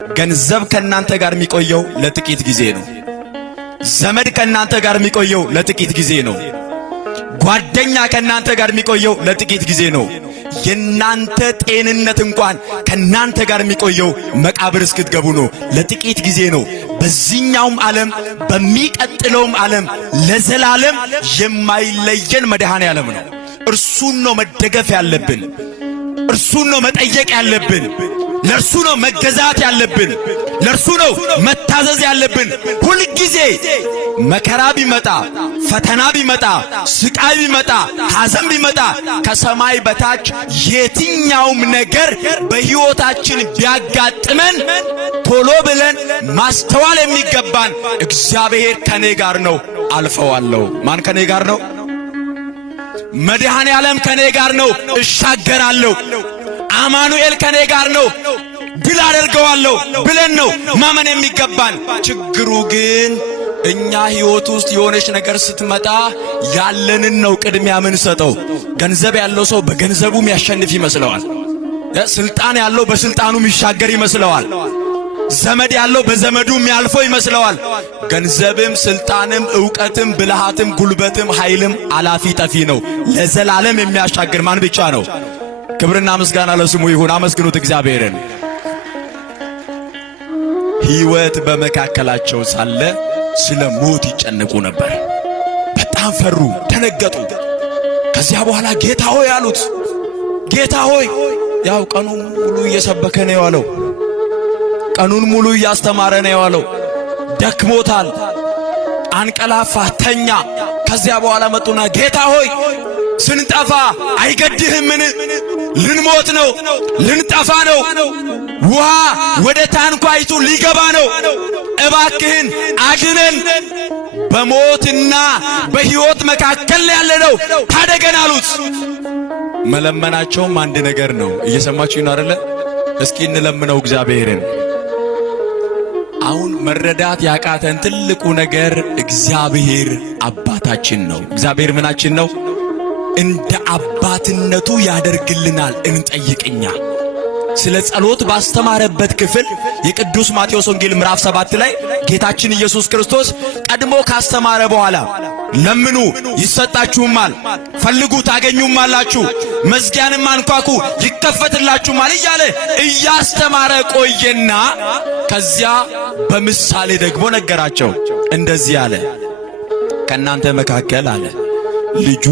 ገንዘብ ከናንተ ጋር የሚቆየው ለጥቂት ጊዜ ነው። ዘመድ ከናንተ ጋር የሚቆየው ለጥቂት ጊዜ ነው። ጓደኛ ከናንተ ጋር የሚቆየው ለጥቂት ጊዜ ነው። የናንተ ጤንነት እንኳን ከናንተ ጋር የሚቆየው መቃብር እስክትገቡ ነው። ለጥቂት ጊዜ ነው። በዚህኛውም ዓለም በሚቀጥለውም ዓለም ለዘላለም የማይለየን መድኃኔዓለም ነው። እርሱን ነው መደገፍ ያለብን። እርሱን ነው መጠየቅ ያለብን። ለርሱ ነው መገዛት ያለብን። ለርሱ ነው መታዘዝ ያለብን። ሁሉ ጊዜ መከራ ቢመጣ፣ ፈተና ቢመጣ፣ ስቃይ ቢመጣ፣ ሐዘን ቢመጣ ከሰማይ በታች የትኛውም ነገር በሕይወታችን ቢያጋጥመን ቶሎ ብለን ማስተዋል የሚገባን እግዚአብሔር ከኔ ጋር ነው፣ አልፈዋለሁ። ማን ከኔ ጋር ነው? መድኃኔዓለም ከኔ ጋር ነው፣ እሻገራለሁ። አማኑኤል ከኔ ጋር ነው፣ ድል አደርገዋለሁ ብለን ነው ማመን የሚገባን። ችግሩ ግን እኛ ሕይወት ውስጥ የሆነች ነገር ስትመጣ ያለንን ነው ቅድሚያ ምን ሰጠው። ገንዘብ ያለው ሰው በገንዘቡ የሚያሸንፍ ይመስለዋል። ስልጣን ያለው በስልጣኑ የሚሻገር ይመስለዋል። ዘመድ ያለው በዘመዱ የሚያልፈው ይመስለዋል። ገንዘብም ስልጣንም ዕውቀትም ብልሃትም ጉልበትም ኃይልም አላፊ ጠፊ ነው። ለዘላለም የሚያሻግር ማን ብቻ ነው? ክብርና ምስጋና ለስሙ ይሁን። አመስግኑት እግዚአብሔርን። ሕይወት በመካከላቸው ሳለ ስለ ሞት ይጨነቁ ነበር። በጣም ፈሩ፣ ደነገጡ። ከዚያ በኋላ ጌታ ሆይ አሉት። ጌታ ሆይ፣ ያው ቀኑን ሙሉ እየሰበከ ነው የዋለው። ቀኑን ሙሉ እያስተማረ ነው የዋለው። ደክሞታል፣ አንቀላፋ፣ ተኛ። ከዚያ በኋላ መጡና ጌታ ሆይ ስንጠፋ አይገድህምን? ልንሞት ነው፣ ልንጠፋ ነው። ውሃ ወደ ታንኳይቱ ሊገባ ነው። እባክህን አድነን፣ በሞትና በሕይወት መካከል ያለነው ታደገን አሉት። መለመናቸውም አንድ ነገር ነው። እየሰማችሁ ነው አይደለ? እስኪ እንለምነው እግዚአብሔርን። አሁን መረዳት ያቃተን ትልቁ ነገር እግዚአብሔር አባታችን ነው። እግዚአብሔር ምናችን ነው? እንደ አባትነቱ ያደርግልናል። እንጠይቅኛ ስለ ጸሎት ባስተማረበት ክፍል የቅዱስ ማቴዎስ ወንጌል ምዕራፍ 7 ላይ ጌታችን ኢየሱስ ክርስቶስ ቀድሞ ካስተማረ በኋላ ለምኑ ይሰጣችሁማል፣ ፈልጉ ታገኙማላችሁ፣ መዝጊያንም አንኳኩ ይከፈትላችሁማል እያለ እያስተማረ ቆየና ከዚያ በምሳሌ ደግሞ ነገራቸው። እንደዚህ አለ፣ ከእናንተ መካከል አለ ልጁ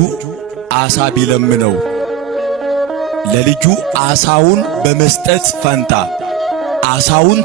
አሳ ቢለምነው ለልጁ አሳውን በመስጠት ፈንታ አሳውን